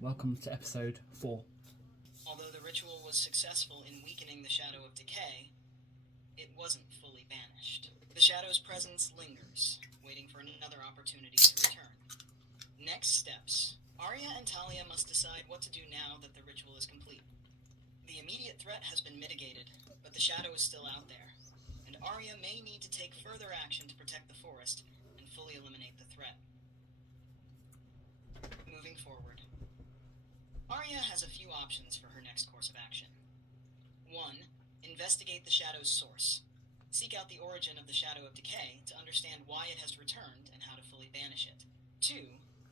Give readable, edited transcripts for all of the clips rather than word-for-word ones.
Welcome to episode 4. Although the ritual was successful in weakening the shadow of decay, it wasn't fully banished. The shadow's presence lingers, waiting for another opportunity to return. Next steps. Arya and Talia must decide what to do now that the ritual is complete. The immediate threat has been mitigated, but the shadow is still out there, and Arya may need to take further action to protect the forest and fully eliminate the threat. Moving forward. Arya has a few options for her next course of action. 1. Investigate the shadow's source. Seek out the origin of the shadow of decay to understand why it has returned and how to fully banish it. 2.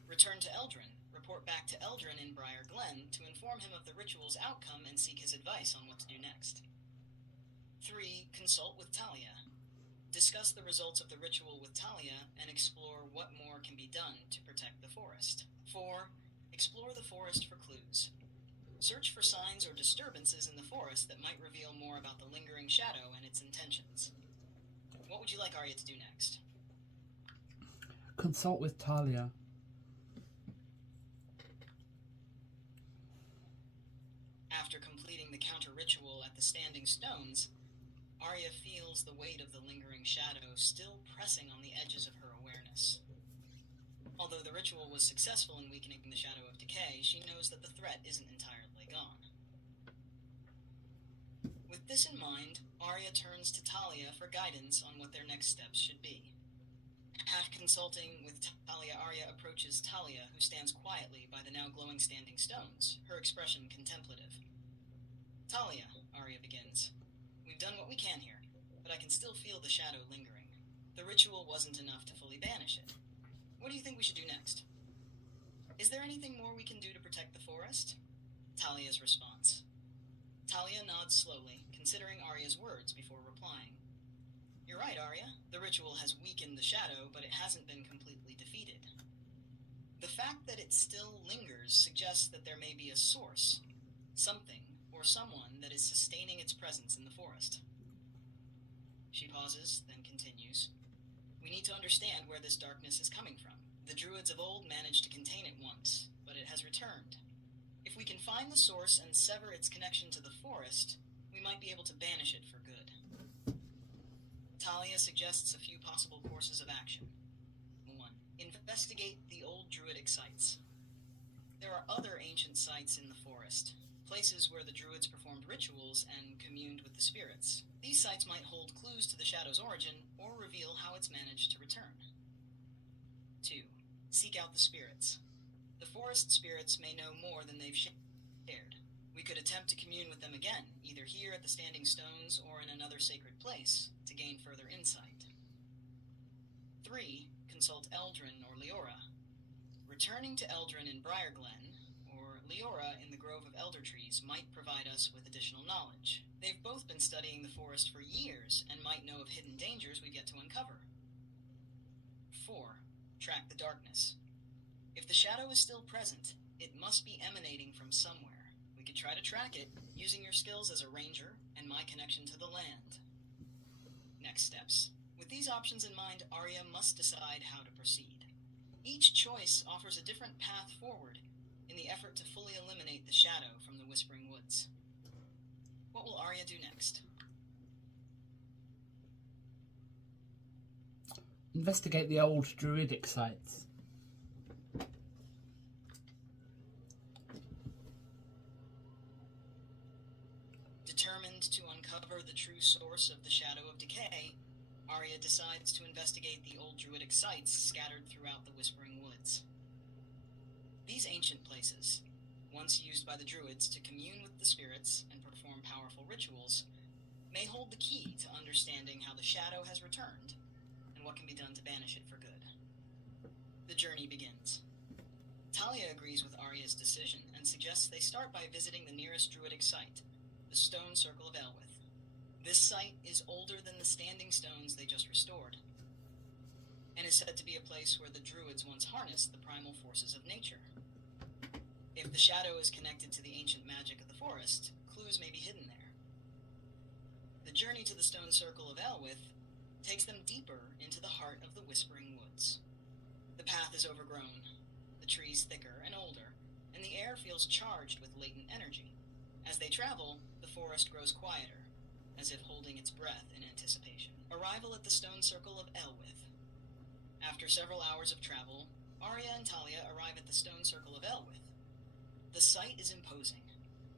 Return to Eldrin. Report back to Eldrin in Briar Glen to inform him of the ritual's outcome and seek his advice on what to do next. 3. Consult with Talia. Discuss the results of the ritual with Talia and explore what more can be done to protect the forest. 4. Explore the forest for clues. Search for signs or disturbances in the forest that might reveal more about the lingering shadow and its intentions. What would you like Arya to do next? Consult with Talia. After completing the counter-ritual at the Standing Stones, Arya feels the weight of the lingering shadow still pressing on the edges of her awareness. Although the ritual was successful in weakening the shadow of decay, she knows that the threat isn't entirely gone. With this in mind, Arya turns to Talia for guidance on what their next steps should be. Half consulting with Talia, Arya approaches Talia, who stands quietly by the now glowing Standing Stones, her expression contemplative. Talia, Arya begins, we've done what we can here, but I can still feel the shadow lingering. The ritual wasn't enough to fully banish it. What do you think we should do next? Is there anything more we can do to protect the forest? Talia's response. Talia nods slowly, considering Arya's words before replying. You're right, Arya. The ritual has weakened the shadow, but it hasn't been completely defeated. The fact that it still lingers suggests that there may be a source, something, or someone that is sustaining its presence in the forest. She pauses, then continues. We need to understand where this darkness is coming from. The druids of old managed to contain it once, but it has returned. If we can find the source and sever its connection to the forest, we might be able to banish it for good. Talia suggests a few possible courses of action. 1. Investigate the old druidic sites. There are other ancient sites in the forest, places where the druids performed rituals and communed with the spirits. These sites might hold clues to the shadow's origin or reveal how it's managed to return. 2. Seek out the spirits. The forest spirits may know more than they've shared. We could attempt to commune with them again, either here at the Standing Stones or in another sacred place, to gain further insight. 3. Consult Eldrin or Leora. Returning to Eldrin in Briar Glen, or Leora in the Grove of Elder Trees, might provide us with additional knowledge. They've both been studying the forest for years and might know of hidden dangers we've yet to uncover. 4. Track the darkness. If the shadow is still present, it must be emanating from somewhere. We could try to track it using your skills as a ranger and my connection to the land. Next steps. With these options in mind, Arya must decide how to proceed. Each choice offers a different path forward in the effort to fully eliminate the shadow from the Whispering Woods. What will Arya do next? Investigate the old druidic sites. Determined to uncover the true source of the shadow of decay, Arya decides to investigate the old druidic sites scattered throughout the Whispering Woods. These ancient places, once used by the druids to commune with the spirits and perform powerful rituals, may hold the key to understanding how the shadow has returned and what can be done to banish it for good. The journey begins. Talia agrees with Arya's decision and suggests they start by visiting the nearest druidic site, the Stone Circle of Elwith. This site is older than the Standing Stones they just restored, and is said to be a place where the druids once harnessed the primal forces of nature. If the shadow is connected to the ancient magic of the forest, clues may be hidden there. The journey to the Stone Circle of Elwith takes them deeper into the heart of the Whispering Woods. The path is overgrown, the trees thicker and older, and the air feels charged with latent energy. As they travel, the forest grows quieter, as if holding its breath in anticipation. Arrival at the stone circle of Elwith. After several hours of travel, Arya and Talia arrive at the stone circle of Elwith. The site is imposing.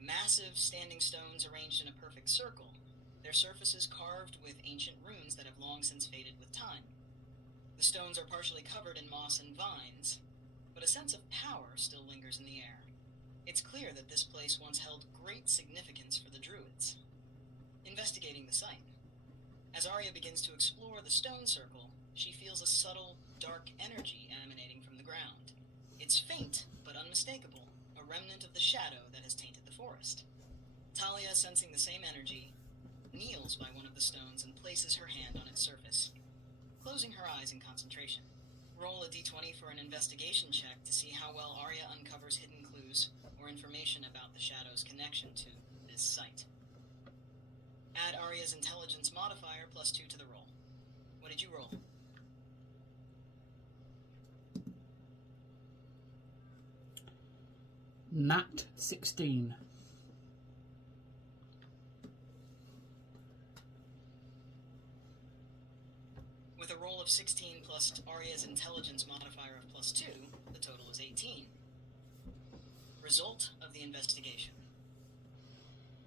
Massive standing stones arranged in a perfect circle, their surfaces carved with ancient runes that have long since faded with time. The stones are partially covered in moss and vines, but a sense of power still lingers in the air. It's clear that this place once held great significance for the druids. Investigating the site. As Arya begins to explore the stone circle, she feels a subtle, dark energy emanating from the ground. It's faint, but unmistakable, a remnant of the shadow that has tainted the forest. Talia, sensing the same energy, kneels by one of the stones and places her hand on its surface, closing her eyes in concentration. Roll a d20 for an investigation check to see how well Arya uncovers hidden clues or information about the shadow's connection to this site. Add Arya's intelligence modifier +2 to the roll. What did you roll? Nat 16. With a roll of 16 plus Arya's intelligence modifier of +2, the total is 18. Result of the investigation.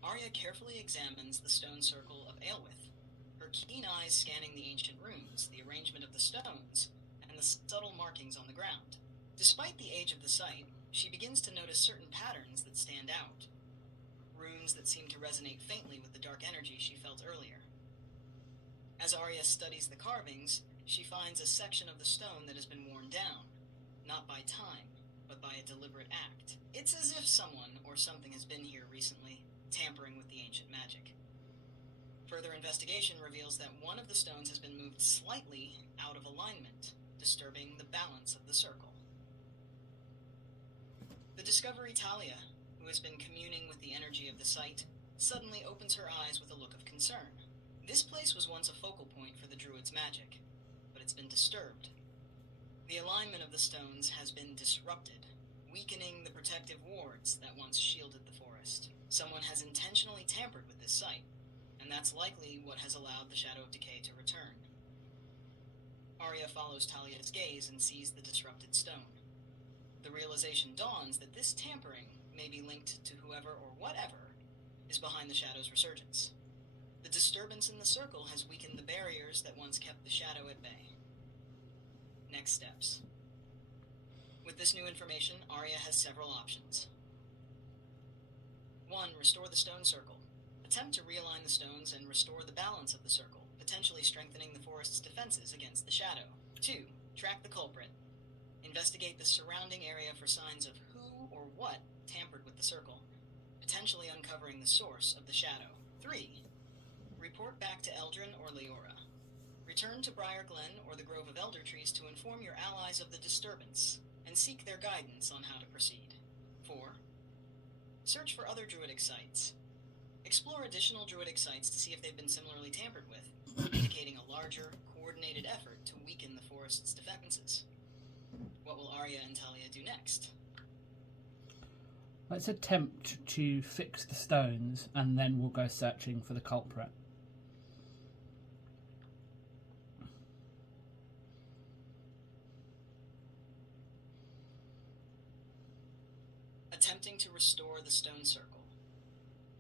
Arya carefully examines the stone circle of Aelwith, her keen eyes scanning the ancient runes, the arrangement of the stones, and the subtle markings on the ground. Despite the age of the site, she begins to notice certain patterns that stand out. Runes that seem to resonate faintly with the dark energy she felt earlier. As Arya studies the carvings, she finds a section of the stone that has been worn down, not by time, but by a deliberate act. It's as if someone or something has been here recently, tampering with the ancient magic. Further investigation reveals that one of the stones has been moved slightly out of alignment, disturbing the balance of the circle. The discovery Talia, who has been communing with the energy of the site, suddenly opens her eyes with a look of concern. This place was once a focal point for the druid's magic, but it's been disturbed. The alignment of the stones has been disrupted, weakening the protective wards that once shielded the forest. Someone has intentionally tampered with this site, and that's likely what has allowed the Shadow of Decay to return. Arya follows Talia's gaze and sees the disrupted stone. The realization dawns that this tampering may be linked to whoever or whatever is behind the Shadow's resurgence. The disturbance in the circle has weakened the barriers that once kept the Shadow at bay. Next steps. With this new information, Arya has several options. 1. Restore the stone circle. Attempt to realign the stones and restore the balance of the circle, potentially strengthening the forest's defenses against the Shadow. 2. Track the culprit. Investigate the surrounding area for signs of who or what tampered with the circle, potentially uncovering the source of the Shadow. 3. Report back to Eldrin or Leora. Return to Briar Glen or the Grove of Elder Trees to inform your allies of the disturbance, and seek their guidance on how to proceed. 4. Search for other druidic sites. Explore additional druidic sites to see if they've been similarly tampered with, indicating a larger, coordinated effort to weaken the forest's defenses. What will Arya and Talia do next? Let's attempt to fix the stones, and then we'll go searching for the culprit. Attempting to restore the stone circle.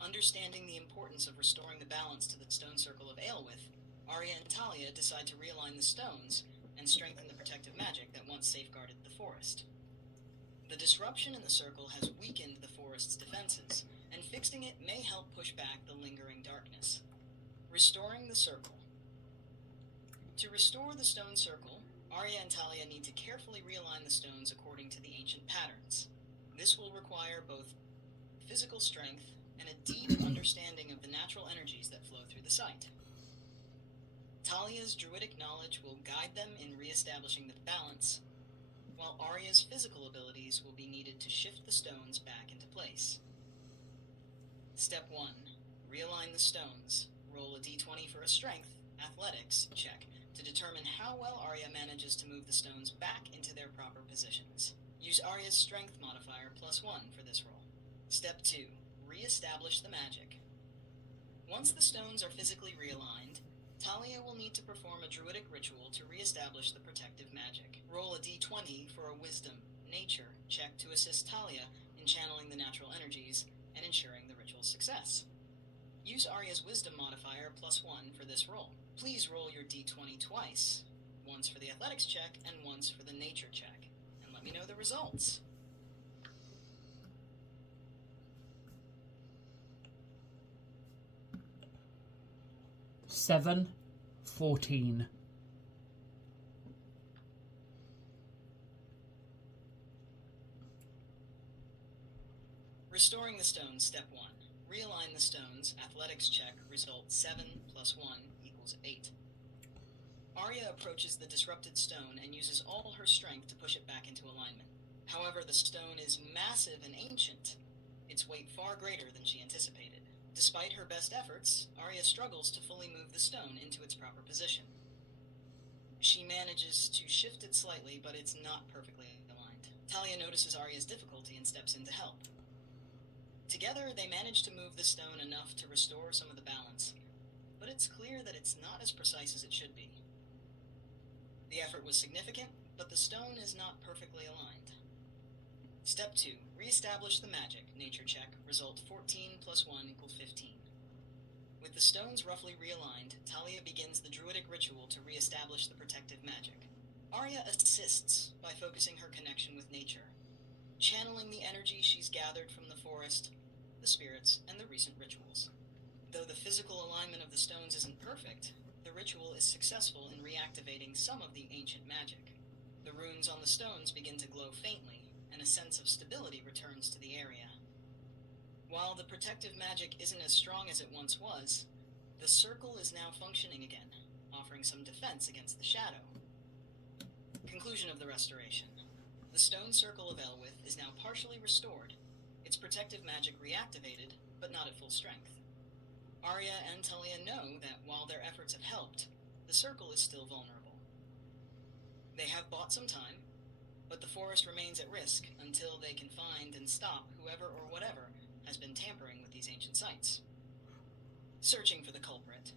Understanding the importance of restoring the balance to the stone circle of Aelwith, Arya and Talia decide to realign the stones and strengthen the protective magic that once safeguarded the forest. The disruption in the circle has weakened the forest's defenses, and fixing it may help push back the lingering darkness. Restoring the circle. To restore the stone circle, Arya and Talia need to carefully realign the stones according to the ancient patterns. This will require both physical strength and a deep understanding of the natural energies that flow through the site. Talia's druidic knowledge will guide them in re-establishing the balance, while Arya's physical abilities will be needed to shift the stones back into place. Step 1. Realign the stones. Roll a d20 for a strength, athletics check to determine how well Arya manages to move the stones back into their proper positions. Use Arya's strength modifier +1 for this roll. Step 2. Re-establish the magic. Once the stones are physically realigned, Talia will need to perform a druidic ritual to re-establish the protective magic. Roll a d20 for a wisdom, nature check to assist Talia in channeling the natural energies and ensuring the ritual's success. Use Arya's wisdom modifier +1 for this roll. Please roll your d20 twice, once for the athletics check and once for the nature check, and let me know the results. Seven, 14. Restoring the stones, step 1. Realign the stones, athletics check, result 7 + 1 = 8. Arya approaches the disrupted stone and uses all her strength to push it back into alignment. However, the stone is massive and ancient, its weight far greater than she anticipated. Despite her best efforts, Arya struggles to fully move the stone into its proper position. She manages to shift it slightly, but it's not perfectly aligned. Talia notices Arya's difficulty and steps in to help. Together, they manage to move the stone enough to restore some of the balance, but it's clear that it's not as precise as it should be. The effort was significant, but the stone is not perfectly aligned. Step 2. Re-establish the magic, nature check, result 14 + 1 = 15. With the stones roughly realigned, Talia begins the druidic ritual to re-establish the protective magic. Arya assists by focusing her connection with nature, channeling the energy she's gathered from the forest, the spirits, and the recent rituals. Though the physical alignment of the stones isn't perfect, the ritual is successful in reactivating some of the ancient magic. The runes on the stones begin to glow faintly, and a sense of stability returns to the area. While the protective magic isn't as strong as it once was, the circle is now functioning again, offering some defense against the shadow. Conclusion of the restoration. The stone circle of Elwith is now partially restored, its protective magic reactivated, but not at full strength. Arya and Talia know that while their efforts have helped, the circle is still vulnerable. They have bought some time, but the forest remains at risk until they can find and stop whoever or whatever has been tampering with these ancient sites. Searching for the culprit.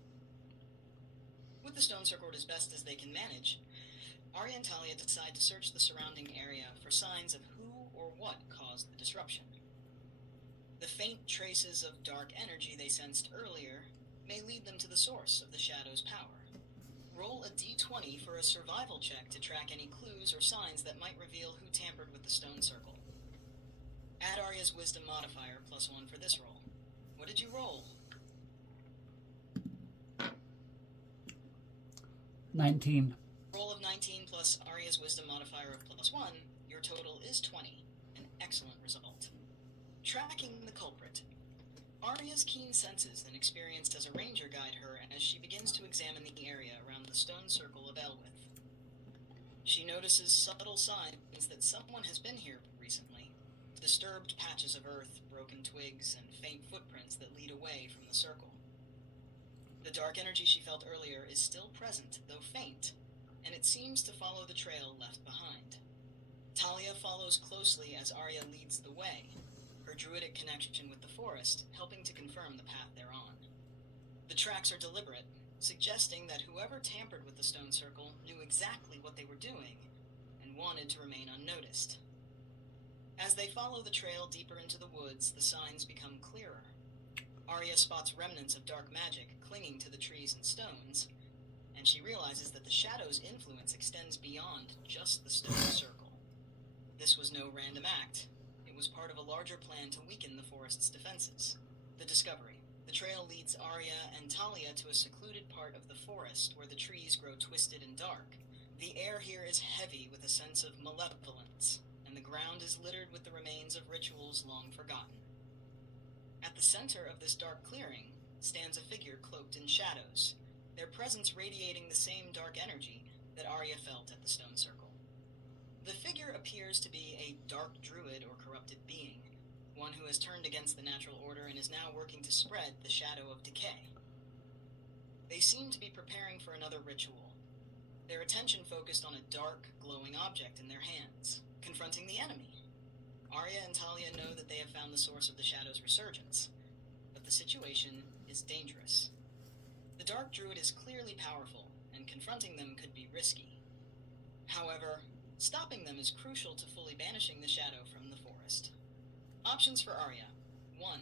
With the stone circled as best as they can manage, Arya and Talia decide to search the surrounding area for signs of who or what caused the disruption. The faint traces of dark energy they sensed earlier may lead them to the source of the shadow's power. Roll a d20 for a survival check to track any clues or signs that might reveal who tampered with the stone circle. Add Arya's wisdom modifier +1 for this roll. What did you roll? 19. Roll of 19 plus Arya's wisdom modifier of +1, your total is 20. An excellent result. Tracking the culprit. Arya's keen senses and experience as a ranger guide her as she begins to examine the area around the stone circle of Elwith. She notices subtle signs that someone has been here recently. Disturbed patches of earth, broken twigs, and faint footprints that lead away from the circle. The dark energy she felt earlier is still present, though faint, and it seems to follow the trail left behind. Talia follows closely as Arya leads the way, her druidic connection with the forest helping to confirm the path they're on. The tracks are deliberate, suggesting that whoever tampered with the stone circle knew exactly what they were doing and wanted to remain unnoticed. As they follow the trail deeper into the woods, the signs become clearer. Arya spots remnants of dark magic clinging to the trees and stones, and she realizes that the shadow's influence extends beyond just the stone circle. This was no random act. It was part of a larger plan to weaken the forest's defenses. The discovery. The trail leads Arya and Talia to a secluded part of the forest where the trees grow twisted and dark. The air here is heavy with a sense of malevolence, and the ground is littered with the remains of rituals long forgotten. At the center of this dark clearing stands a figure cloaked in shadows, their presence radiating the same dark energy that Arya felt at the stone circle. The figure appears to be a dark druid or corrupted being, one who has turned against the natural order and is now working to spread the shadow of decay. They seem to be preparing for another ritual, their attention focused on a dark, glowing object in their hands. confronting the enemy. Arya and Talia know that they have found the source of the Shadow's resurgence, but the situation is dangerous. The Dark Druid is clearly powerful, and confronting them could be risky. However, stopping them is crucial to fully banishing the Shadow from the forest. Options for Arya. 1.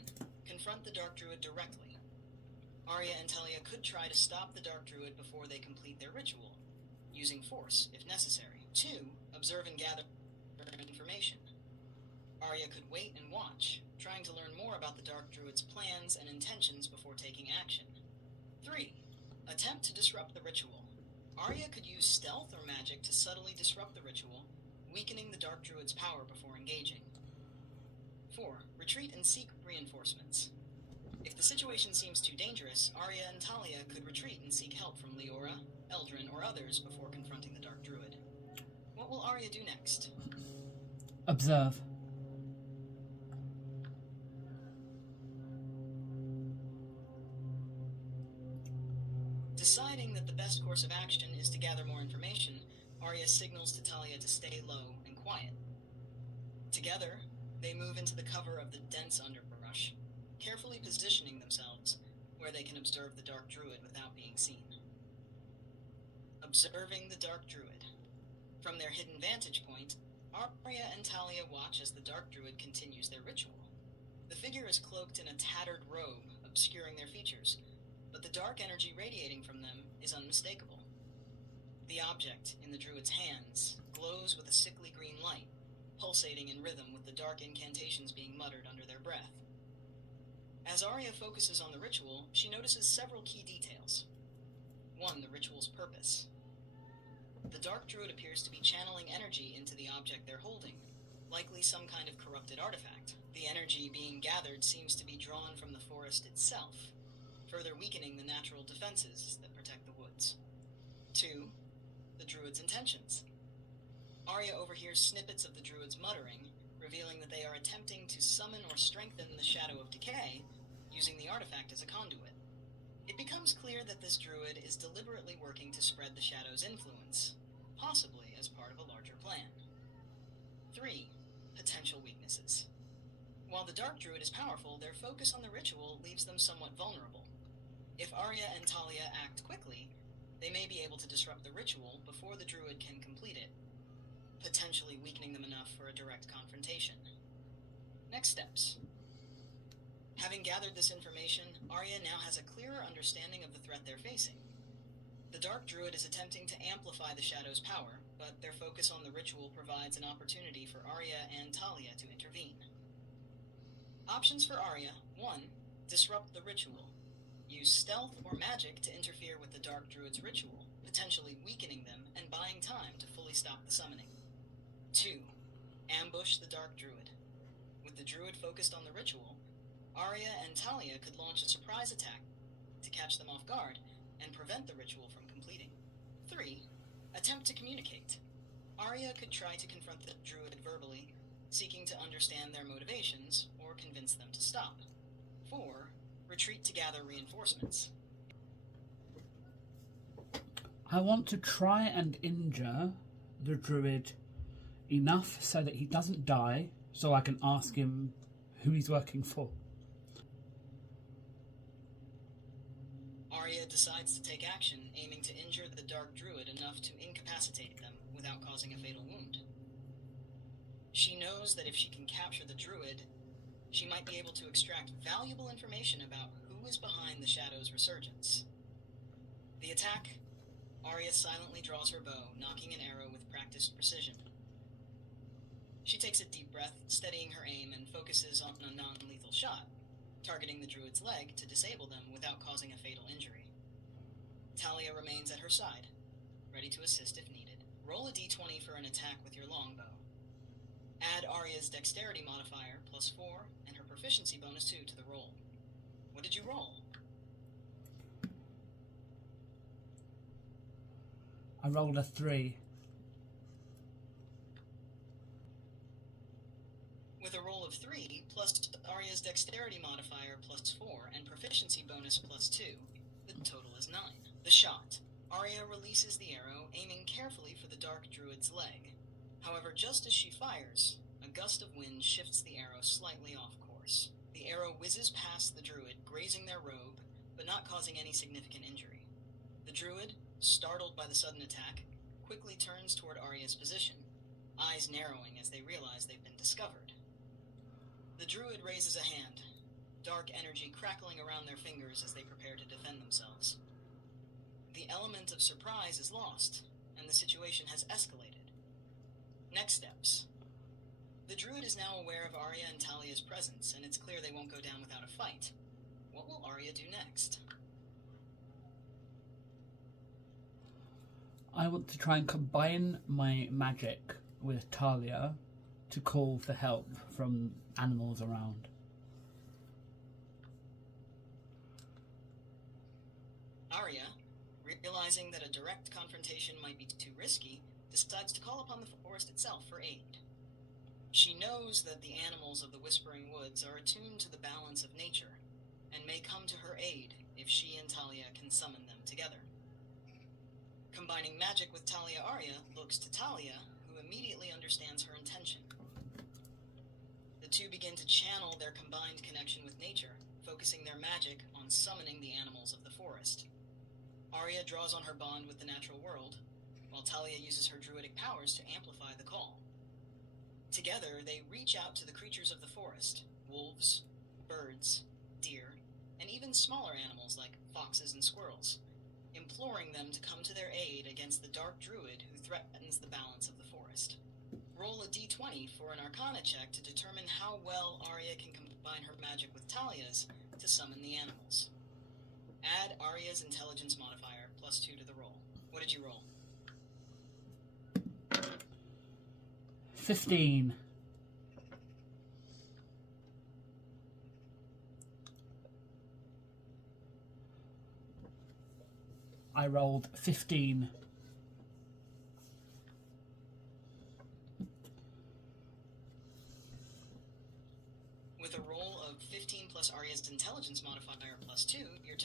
Confront the Dark Druid directly. Arya and Talia could try to stop the Dark Druid before they complete their ritual, using force if necessary. 2. Observe and gather information. Arya could wait and watch, trying to learn more about the Dark Druid's plans and intentions before taking action. 3. Attempt to disrupt the ritual. Arya could use stealth or magic to subtly disrupt the ritual, weakening the Dark Druid's power before engaging. 4. Retreat and seek reinforcements. If the situation seems too dangerous, Arya and Talia could retreat and seek help from Leora, Eldrin, or others before confronting the Dark Druid. What will Arya do next? Observe. Deciding that the best course of action is to gather more information, Arya signals to Talia to stay low and quiet. Together, they move into the cover of the dense underbrush, carefully positioning themselves where they can observe the Dark Druid without being seen. Observing the Dark Druid. From their hidden vantage point, Arya and Talia watch as the Dark Druid continues their ritual. The figure is cloaked in a tattered robe, obscuring their features, but the dark energy radiating from them is unmistakable. The object in the Druid's hands glows with a sickly green light, pulsating in rhythm with the dark incantations being muttered under their breath. As Arya focuses on the ritual, she notices several key details. 1. The ritual's purpose. The Dark Druid appears to be channeling energy into the object they're holding, likely some kind of corrupted artifact. The energy being gathered seems to be drawn from the forest itself, further weakening the natural defenses that protect the woods. 2. The Druid's intentions. Arya overhears snippets of the Druid's muttering, revealing that they are attempting to summon or strengthen the Shadow of Decay, using the artifact as a conduit. It becomes clear that this Druid is deliberately working to spread the Shadow's influence, possibly as part of a larger plan. 3. Potential weaknesses. While the Dark Druid is powerful, their focus on the ritual leaves them somewhat vulnerable. If Arya and Talia act quickly, they may be able to disrupt the ritual before the Druid can complete it, potentially weakening them enough for a direct confrontation. Next steps. Having gathered this information, Arya now has a clearer understanding of the threat they're facing. The Dark Druid is attempting to amplify the Shadow's power, but their focus on the ritual provides an opportunity for Arya and Talia to intervene. Options for Arya. 1. Disrupt the ritual. Use stealth or magic to interfere with the Dark Druid's ritual, potentially weakening them and buying time to fully stop the summoning. 2. Ambush the Dark Druid. With the Druid focused on the ritual, Arya and Talia could launch a surprise attack to catch them off guard and prevent the ritual from completing. 3. Attempt to communicate. Arya could try to confront the Druid verbally, seeking to understand their motivations or convince them to stop. 4. Retreat to gather reinforcements. I want to try and injure the Druid enough so that he doesn't die, so I can ask him who he's working for. Arya decides to take action, aiming to injure the Dark Druid enough to incapacitate them without causing a fatal wound. She knows that if she can capture the Druid, she might be able to extract valuable information about who is behind the Shadow's resurgence. The attack, Arya silently draws her bow, knocking an arrow with practiced precision. She takes a deep breath, steadying her aim, and focuses on a non-lethal shot, targeting the Druid's leg to disable them without causing a fatal injury. Talia remains at her side, ready to assist if needed. Roll a d20 for an attack with your longbow. Add Arya's dexterity modifier, +4, and her proficiency bonus 2 to the roll. What did you roll? I rolled a 3. With a roll of 3, plus Arya's dexterity modifier +4, and proficiency bonus +2, the total is 9. The shot. Arya releases the arrow, aiming carefully for the Dark Druid's leg. However, just as she fires, a gust of wind shifts the arrow slightly off course. The arrow whizzes past the druid, grazing their robe, but not causing any significant injury. The druid, startled by the sudden attack, quickly turns toward Arya's position, eyes narrowing as they realize they've been discovered. The druid raises a hand, dark energy crackling around their fingers as they prepare to defend themselves. The element of surprise is lost, and the situation has escalated. Next steps. The druid is now aware of Arya and Talia's presence, and it's clear they won't go down without a fight. What will Arya do next? I want to try and combine my magic with Talia to call for help from animals around. Arya, realizing that a direct confrontation might be too risky, decides to call upon the forest itself for aid. She knows that the animals of the Whispering Woods are attuned to the balance of nature, and may come to her aid if she and Talia can summon them together. Combining magic with Talia, Arya looks to Talia, who immediately understands her intention. The two begin to channel their combined connection with nature, focusing their magic on summoning the animals of the forest. Arya draws on her bond with the natural world, while Talia uses her druidic powers to amplify the call. Together, they reach out to the creatures of the forest, wolves, birds, deer, and even smaller animals like foxes and squirrels, imploring them to come to their aid against the dark druid who threatens the balance of the forest. Roll a d20 for an arcana check to determine how well Arya can combine her magic with Talia's to summon the animals. Add Arya's intelligence modifier +2 to the roll. What did you roll? 15. I rolled 15. With a roll of 15 plus Arya's intelligence modifier +2, your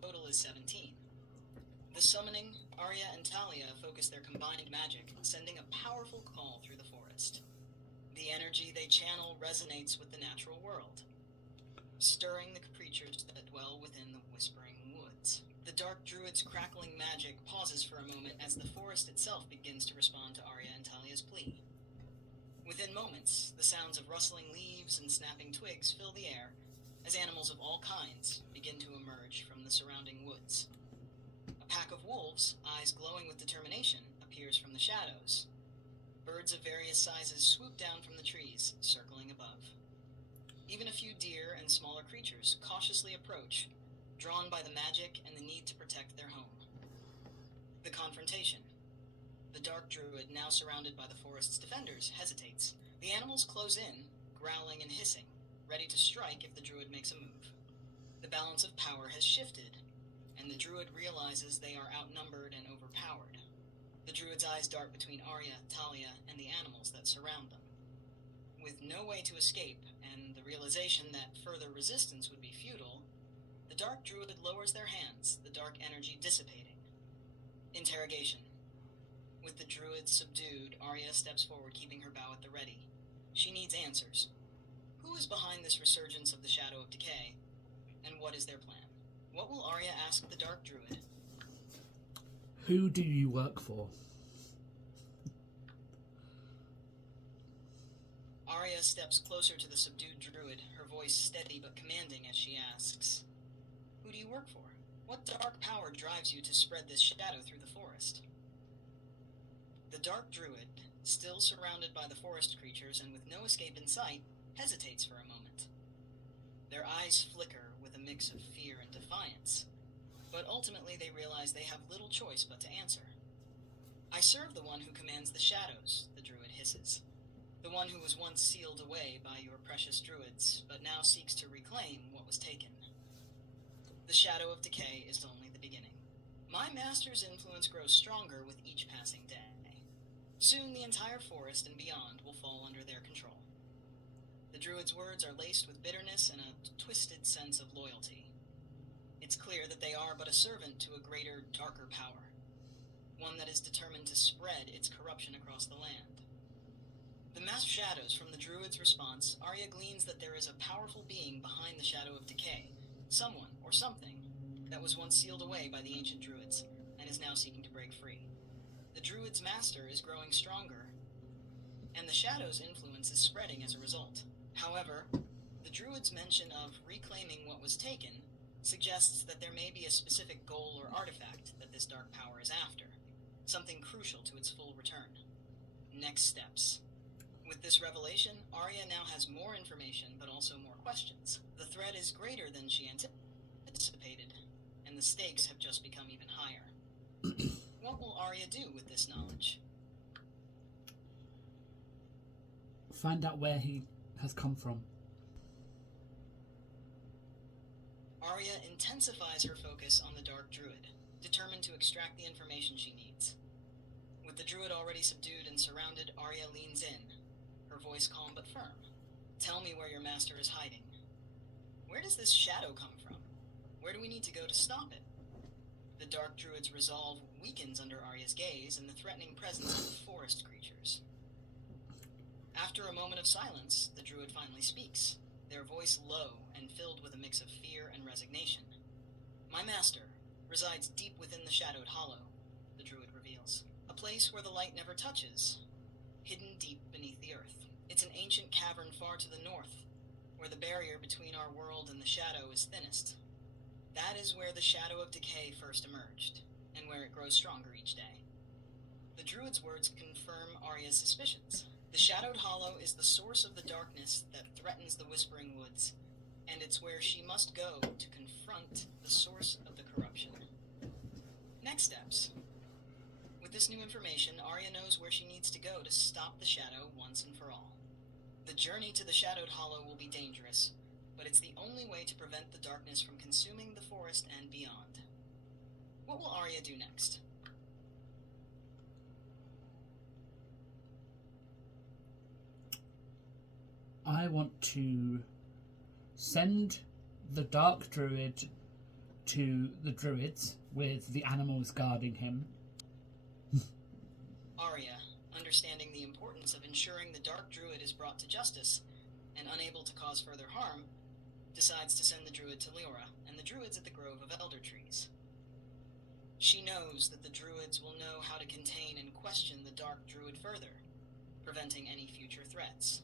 total is 17. The summoning, Arya and Talia focus their combined magic, sending a powerful call through the forest. The energy they channel resonates with the natural world, stirring the creatures that dwell within the Whispering Woods. The dark druid's crackling magic pauses for a moment as the forest itself begins to respond to Arya and Talia's plea. Within moments, the sounds of rustling leaves and snapping twigs fill the air as animals of all kinds begin to emerge from the surrounding woods. A pack of wolves, eyes glowing with determination, appears from the shadows. Birds of various sizes swoop down from the trees, circling above. Even a few deer and smaller creatures cautiously approach, drawn by the magic and the need to protect their home. The confrontation. The dark druid, now surrounded by the forest's defenders, hesitates. The animals close in, growling and hissing, ready to strike if the druid makes a move. The balance of power has shifted, and the druid realizes they are outnumbered and overpowered. The druid's eyes dart between Arya, Talia, and the animals that surround them. With no way to escape, and the realization that further resistance would be futile, the dark druid lowers their hands, the dark energy dissipating. Interrogation. With the druid subdued, Arya steps forward, keeping her bow at the ready. She needs answers. Who is behind this resurgence of the Shadow of Decay, and what is their plan? What will Arya ask the dark druid? Who do you work for? Arya steps closer to the subdued druid, her voice steady but commanding as she asks, "Who do you work for? What dark power drives you to spread this shadow through the forest?" The dark druid, still surrounded by the forest creatures and with no escape in sight, hesitates for a moment. Their eyes flicker with a mix of fear and defiance, but ultimately they realize they have little choice but to answer. "I serve the one who commands the shadows," the druid hisses. "The one who was once sealed away by your precious druids, but now seeks to reclaim what was taken. The Shadow of Decay is only the beginning. My master's influence grows stronger with each passing day. Soon the entire forest and beyond will fall under their control." The druid's words are laced with bitterness and a twisted sense of loyalty. It's clear that they are but a servant to a greater, darker power, one that is determined to spread its corruption across the land. The masked shadows from the druid's response, Arya gleans that there is a powerful being behind the shadow of decay, someone or something that was once sealed away by the ancient druids and is now seeking to break free. The druid's master is growing stronger, and the shadow's influence is spreading as a result. However, the druid's mention of reclaiming what was taken suggests that there may be a specific goal or artifact that this dark power is after, something crucial to its full return. Next steps. With this revelation, Arya now has more information, but also more questions. The threat is greater than she anticipated, and the stakes have just become even higher. What will Arya do with this knowledge? Find out where he has come from. Arya intensifies her focus on the Dark Druid, determined to extract the information she needs. With the Druid already subdued and surrounded, Arya leans in, her voice calm but firm. Tell me where your master is hiding. Where does this shadow come from? Where do we need to go to stop it? The Dark Druid's resolve weakens under Arya's gaze and the threatening presence of the forest creatures. After a moment of silence, the Druid finally speaks, their voice low and filled with a mix of fear and resignation. My master resides deep within the shadowed hollow, the Druid reveals. A place where the light never touches, hidden deep beneath the earth. It's an ancient cavern far to the north, where the barrier between our world and the shadow is thinnest. That is where the shadow of decay first emerged, and where it grows stronger each day. The Druid's words confirm Arya's suspicions. The shadowed hollow is the source of the darkness that threatens the Whispering Woods, and it's where she must go to confront the source of the corruption. Next steps. With this new information, Arya knows where she needs to go to stop the shadow once and for all. The journey to the shadowed hollow will be dangerous, but it's the only way to prevent the darkness from consuming the forest and beyond. What will Arya do next? I want to send the Dark Druid to the Druids with the animals guarding him. Arya, understanding the importance of ensuring the Dark Druid is brought to justice and unable to cause further harm, decides to send the Druid to Leora and the Druids at the Grove of Elder Trees. She knows that the Druids will know how to contain and question the Dark Druid further, preventing any future threats.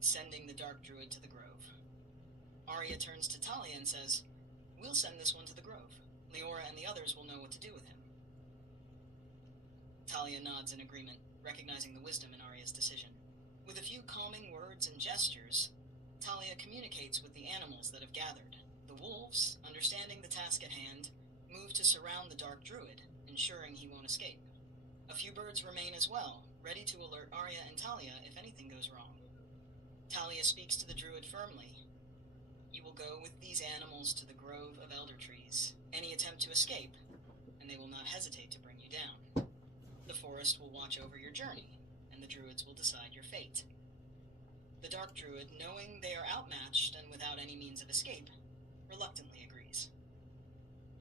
Sending the Dark Druid to the Grove. Arya turns to Talia and says, "We'll send this one to the Grove. Leora and the others will know what to do with him." Talia nods in agreement, recognizing the wisdom in Arya's decision. With a few calming words and gestures, Talia communicates with the animals that have gathered. The wolves, understanding the task at hand, move to surround the Dark Druid, ensuring he won't escape. A few birds remain as well, ready to alert Arya and Talia if anything goes wrong. Talia speaks to the Druid firmly. You will go with these animals to the Grove of Elder Trees. Any attempt to escape, and they will not hesitate to bring you down. The forest will watch over your journey, and the Druids will decide your fate. The Dark Druid, knowing they are outmatched and without any means of escape, reluctantly agrees.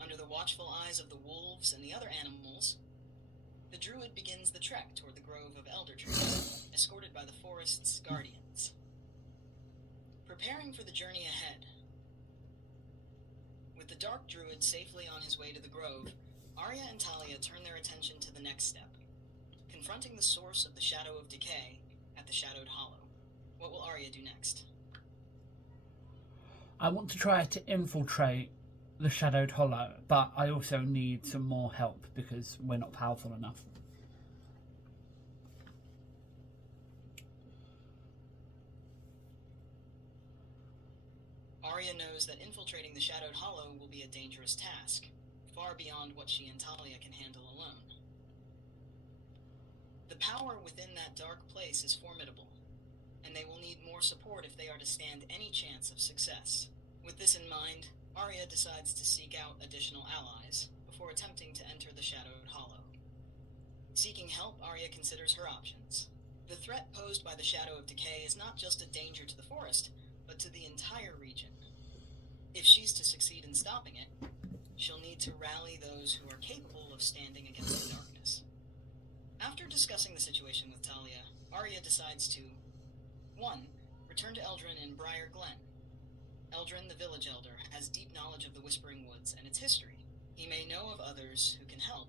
Under the watchful eyes of the wolves and the other animals, the Druid begins the trek toward the Grove of Elder Trees, escorted by the forest's guardians. Preparing for the journey ahead. With the Dark Druid safely on his way to the Grove, Arya and Talia turn their attention to the next step, confronting the source of the shadow of decay at the Shadowed Hollow. What will Arya do next? I want to try to infiltrate the Shadowed Hollow, but I also need some more help because we're not powerful enough. Arya knows that infiltrating the Shadowed Hollow will be a dangerous task, far beyond what she and Talia can handle alone. The power within that dark place is formidable, and they will need more support if they are to stand any chance of success. With this in mind, Arya decides to seek out additional allies before attempting to enter the Shadowed Hollow. Seeking help, Arya considers her options. The threat posed by the Shadow of Decay is not just a danger to the forest, but to the entire region. If she's to succeed in stopping it, she'll need to rally those who are capable of standing against the darkness. After discussing the situation with Talia, Arya decides to 1. Return to Eldrin in Briar Glen. Eldrin, the village elder, has deep knowledge of the Whispering Woods and its history. He may know of others who can help,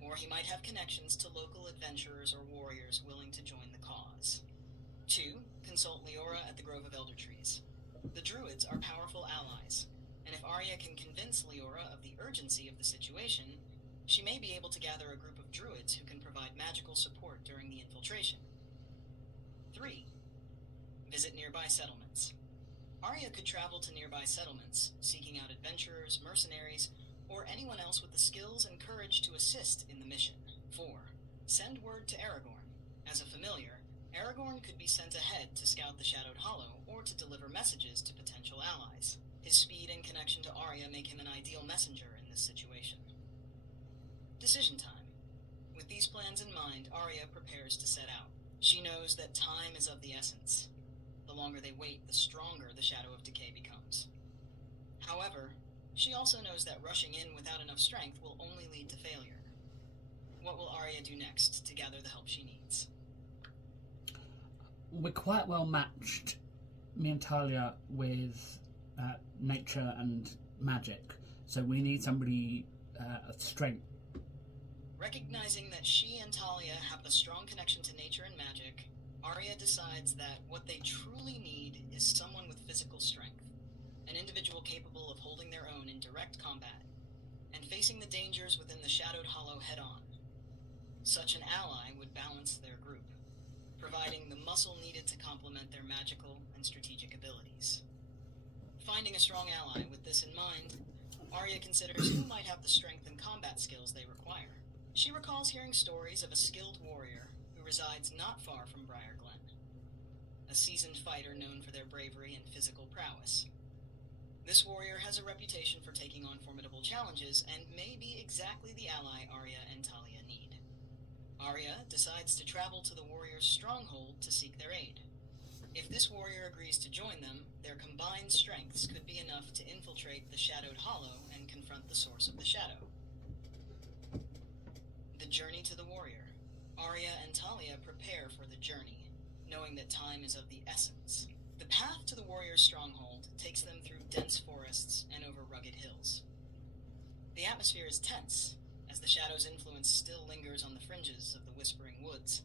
or he might have connections to local adventurers or warriors willing to join the cause. 2. Consult Leora at the Grove of Elder Trees. The druids are powerful allies, and if Arya can convince Leora of the urgency of the situation, she may be able to gather a group of druids who can provide magical support during the infiltration. 3. Visit nearby settlements. Arya could travel to nearby settlements, seeking out adventurers, mercenaries, or anyone else with the skills and courage to assist in the mission. 4. Send word to Aragorn. As a familiar, Aragorn could be sent ahead to scout the Shadowed Hollow or to deliver messages to potential allies. His speed and connection to Arya make him an ideal messenger in this situation. Decision time. With these plans in mind, Arya prepares to set out. She knows that time is of the essence. The longer they wait, the stronger the Shadow of Decay becomes. However, she also knows that rushing in without enough strength will only lead to failure. What will Arya do next to gather the help she needs? We're quite well matched, me and Talia, with nature and magic, so we need somebody of strength. Recognizing that she and Talia have a strong connection to nature and magic, Arya decides that what they truly need is someone with physical strength, an individual capable of holding their own in direct combat, and facing the dangers within the Shadowed Hollow head-on. Such an ally would balance their group, providing the muscle needed to complement their magical and strategic abilities. Finding a strong ally with this in mind, Arya considers who might have the strength and combat skills they require. She recalls hearing stories of a skilled warrior who resides not far from Briar Glen, a seasoned fighter known for their bravery and physical prowess. This warrior has a reputation for taking on formidable challenges and may be exactly the ally Arya and Talia need. Arya decides to travel to the warrior's stronghold to seek their aid. If this warrior agrees to join them, their combined strengths could be enough to infiltrate the Shadowed Hollow and confront the source of the shadow. The journey to the warrior. Arya and Talia prepare for the journey, knowing that time is of the essence. The path to the warrior's stronghold takes them through dense forests and over rugged hills. The atmosphere is tense, as the shadow's influence still lingers on the fringes of the Whispering Woods,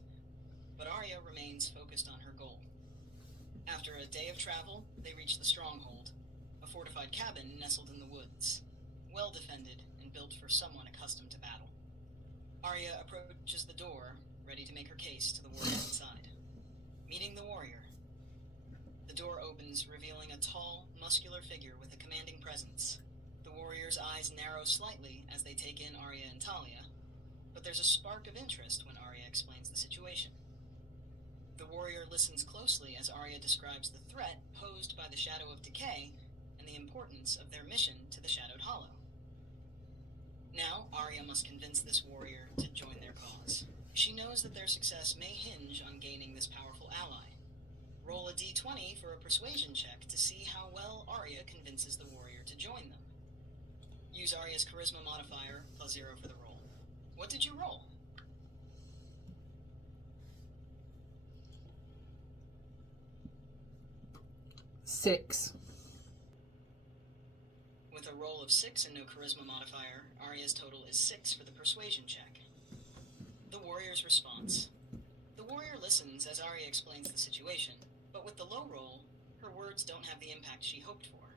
but Arya remains focused on her goal. After a day of travel, they reach the stronghold, a fortified cabin nestled in the woods, well defended and built for someone accustomed to battle. Arya approaches the door, ready to make her case to the warrior inside. Meeting the warrior. The door opens, revealing a tall, muscular figure with a commanding presence. The warrior's eyes narrow slightly as they take in Arya and Talia, but there's a spark of interest when Arya explains the situation. The warrior listens closely as Arya describes the threat posed by the Shadow of Decay and the importance of their mission to the Shadowed Hollow. Now, Arya must convince this warrior to join their cause. She knows that their success may hinge on gaining this powerful ally. Roll a d20 for a persuasion check to see how well Arya convinces the warrior to join them. Use Arya's charisma modifier, +0 for the roll. What did you roll? Six. With a roll of 6 and no charisma modifier, Arya's total is 6 for the persuasion check. The warrior's response. The warrior listens as Arya explains the situation, but with the low roll, her words don't have the impact she hoped for.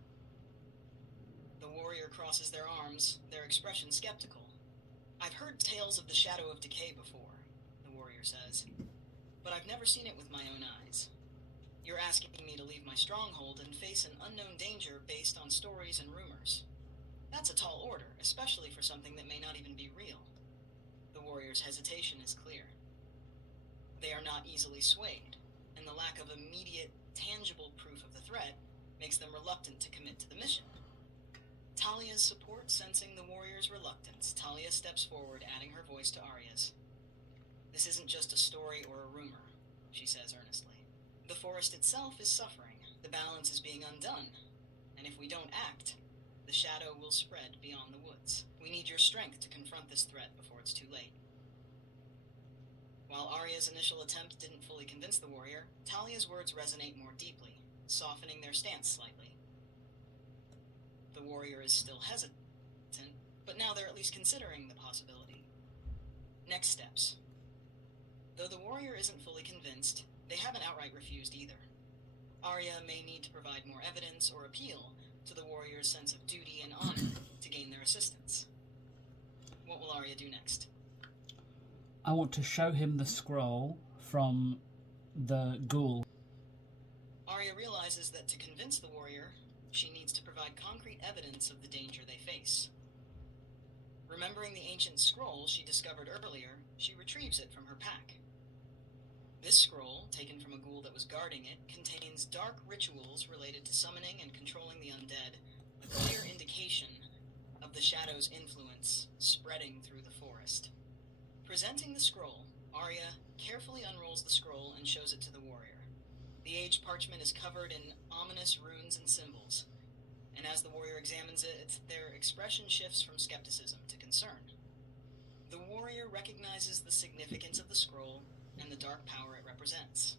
The warrior crosses their arms, their expression skeptical. I've heard tales of the Shadow of Decay before, the warrior says, but I've never seen it with my own eyes. You're asking me to leave my stronghold and face an unknown danger based on stories and rumors. That's a tall order, especially for something that may not even be real. The warrior's hesitation is clear. They are not easily swayed, and the lack of immediate, tangible proof of the threat makes them reluctant to commit to the mission. Talia's support sensing the warrior's reluctance, Talia steps forward, adding her voice to Arya's. This isn't just a story or a rumor, she says earnestly. The forest itself is suffering, the balance is being undone, and if we don't act, the shadow will spread beyond the woods. We need your strength to confront this threat before it's too late. While Arya's initial attempt didn't fully convince the warrior, Talia's words resonate more deeply, softening their stance slightly. The warrior is still hesitant, but now they're at least considering the possibility. Next steps. Though the warrior isn't fully convinced, they haven't outright refused either. Arya may need to provide more evidence or appeal to the warrior's sense of duty and honor to gain their assistance. What will Arya do next? I want to show him the scroll from the ghoul. Arya realizes that to convince the warrior, she needs to provide concrete evidence of the danger they face. Remembering the ancient scroll she discovered earlier, she retrieves it from her pack. This scroll, taken from a ghoul that was guarding it, contains dark rituals related to summoning and controlling the undead, a clear indication of the shadow's influence spreading through the forest. Presenting the scroll, Arya carefully unrolls the scroll and shows it to the warrior. The aged parchment is covered in ominous runes and symbols, and as the warrior examines it, their expression shifts from skepticism to concern. The warrior recognizes the significance of the scroll and the dark power it represents.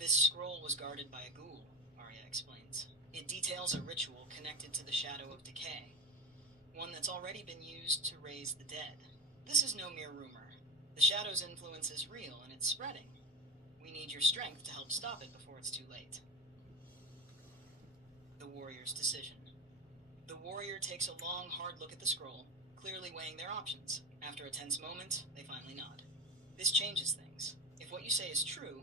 This scroll was guarded by a ghoul, Arya explains. It details a ritual connected to the shadow of decay, one that's already been used to raise the dead. This is no mere rumor. The shadow's influence is real and it's spreading. We need your strength to help stop it before it's too late. The warrior's decision. The warrior takes a long, hard look at the scroll, clearly weighing their options. After a tense moment, they finally nod. This changes things. If what you say is true,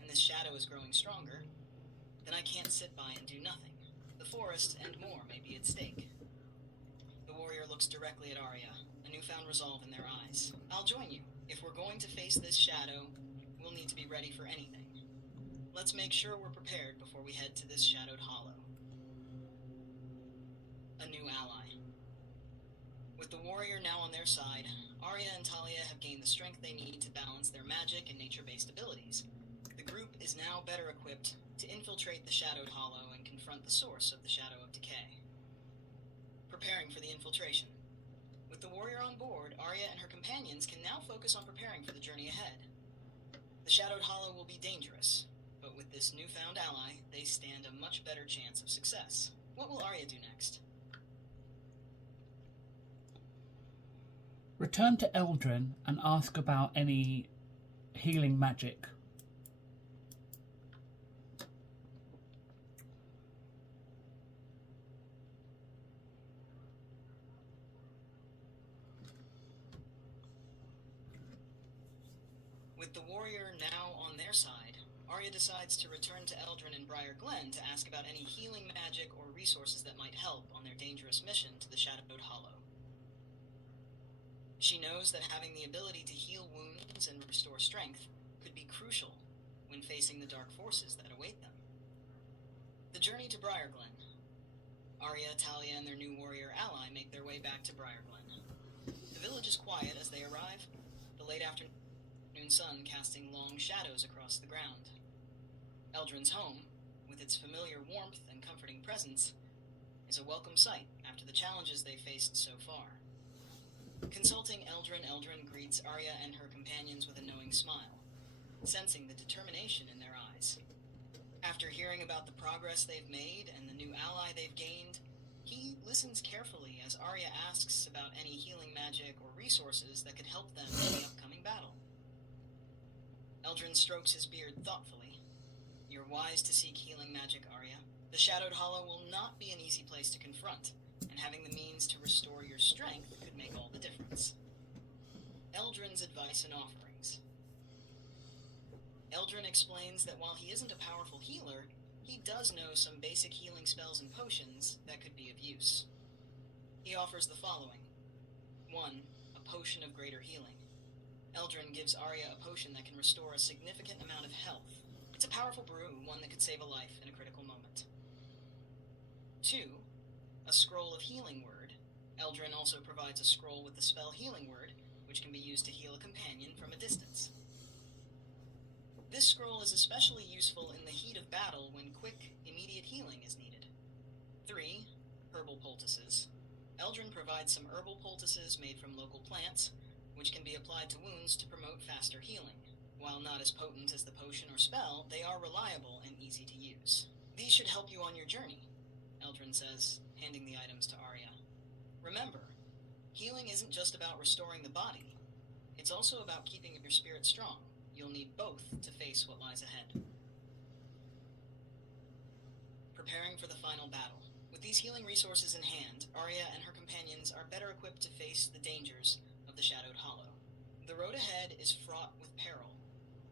and this shadow is growing stronger, then I can't sit by and do nothing. The forest and more may be at stake. The warrior looks directly at Arya, a newfound resolve in their eyes. I'll join you. If we're going to face this shadow, we'll need to be ready for anything. Let's make sure we're prepared before we head to this shadowed hollow. A new ally. With the warrior now on their side, Arya and Talia have gained the strength they need to balance their magic and nature-based abilities. The group is now better equipped to infiltrate the shadowed hollow and confront the source of the shadow of decay. Preparing for the infiltration. With the warrior on board, Arya and her companions can now focus on preparing for the journey ahead. The shadowed hollow will be dangerous, but with this newfound ally, they stand a much better chance of success. What will Arya do next? Return to Eldrin and ask about any healing magic. With the warrior now on their side, Arya decides to return to Eldrin and Briar Glen to ask about any healing magic or resources that might help on their dangerous mission to the Shadowed Hollow. She knows that having the ability to heal wounds and restore strength could be crucial when facing the dark forces that await them. The journey to Briar Glen. Arya, Talia, and their new warrior ally make their way back to Briar Glen. The village is quiet as they arrive, the late afternoon sun casting long shadows across the ground. Eldrin's home, with its familiar warmth and comforting presence, is a welcome sight after the challenges they faced so far. Consulting Eldrin, Eldrin greets Arya and her companions with a knowing smile, sensing the determination in their eyes. After hearing about the progress they've made and the new ally they've gained, he listens carefully as Arya asks about any healing magic or resources that could help them in the upcoming battle. Eldrin strokes his beard thoughtfully. You're wise to seek healing magic, Arya. The Shadowed Hollow will not be an easy place to confront, and having the means to restore your strength could make all the difference. Eldrin's advice and offerings. Eldrin explains that while he isn't a powerful healer, he does know some basic healing spells and potions that could be of use. He offers the following. 1. A potion of greater healing. Eldrin gives Arya a potion that can restore a significant amount of health. It's a powerful brew, one that could save a life in a critical moment. 2. A scroll of healing word. Eldrin also provides a scroll with the spell healing word, which can be used to heal a companion from a distance. This scroll is especially useful in the heat of battle when quick, immediate healing is needed. 3. Herbal poultices. Eldrin provides some herbal poultices made from local plants, which can be applied to wounds to promote faster healing. While not as potent as the potion or spell, they are reliable and easy to use. These should help you on your journey, Eldrin says, handing the items to Arya. Remember, healing isn't just about restoring the body. It's also about keeping your spirit strong. You'll need both to face what lies ahead. Preparing for the final battle. With these healing resources in hand, Arya and her companions are better equipped to face the dangers of the Shadowed Hollow. The road ahead is fraught with peril,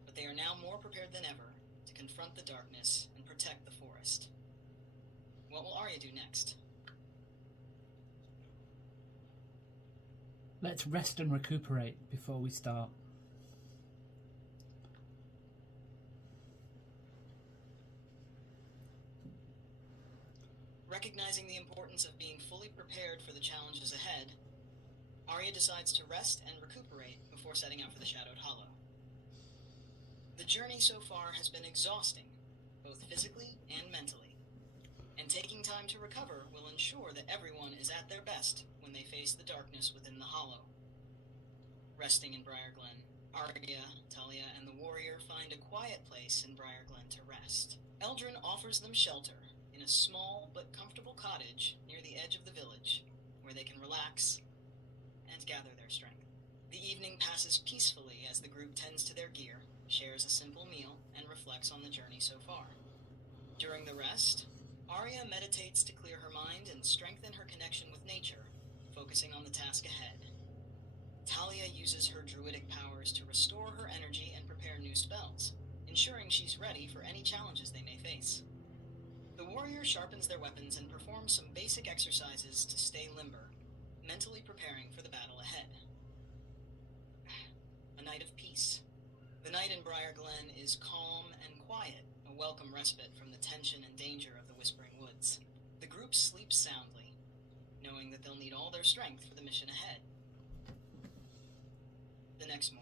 but they are now more prepared than ever to confront the darkness and protect the forest. What will Arya do next? Let's rest and recuperate before we start. Recognizing the importance of being fully prepared for the challenges ahead, Arya decides to rest and recuperate before setting out for the Shadowed Hollow. The journey so far has been exhausting, both physically and mentally, and taking time to recover will ensure that everyone is at their best when they face the darkness within the Hollow. Resting in Briar Glen, Arya, Talia, and the warrior find a quiet place in Briar Glen to rest. Eldrin offers them shelter in a small but comfortable cottage near the edge of the village, where they can relax and gather their strength. The evening passes peacefully as the group tends to their gear, shares a simple meal, and reflects on the journey so far. During the rest, Arya meditates to clear her mind and strengthen her connection with nature, focusing on the task ahead. Talia uses her druidic powers to restore her energy and prepare new spells, ensuring she's ready for any challenges they may face. The warrior sharpens their weapons and performs some basic exercises to stay limber, mentally preparing for the battle ahead. A night of peace. The night in Briar Glen is calm and quiet, a welcome respite from the tension and danger of the Whispering Woods. The group sleeps soundly, knowing that they'll need all their strength for the mission ahead. The next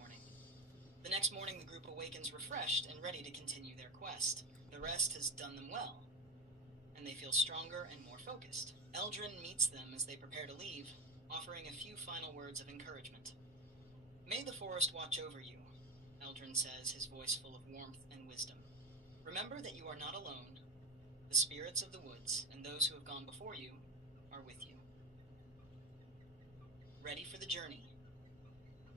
morning, the group awakens refreshed and ready to continue their quest. The rest has done them well, and they feel stronger and more focused. Eldrin meets them as they prepare to leave, offering a few final words of encouragement. "May the forest watch over you," Eldrin says, his voice full of warmth and wisdom. "Remember that you are not alone. The spirits of the woods and those who have gone before you are with you." Ready for the journey.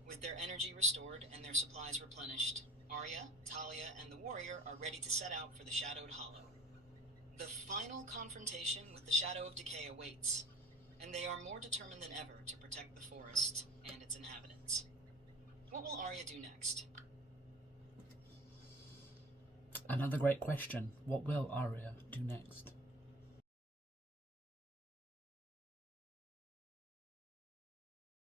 With their energy restored and their supplies replenished, Arya, Talia, and the warrior are ready to set out for the Shadowed Hollow. The final confrontation with the Shadow of Decay awaits, and they are more determined than ever to protect the forest and its inhabitants. What will Arya do next? Another great question. What will Arya do next?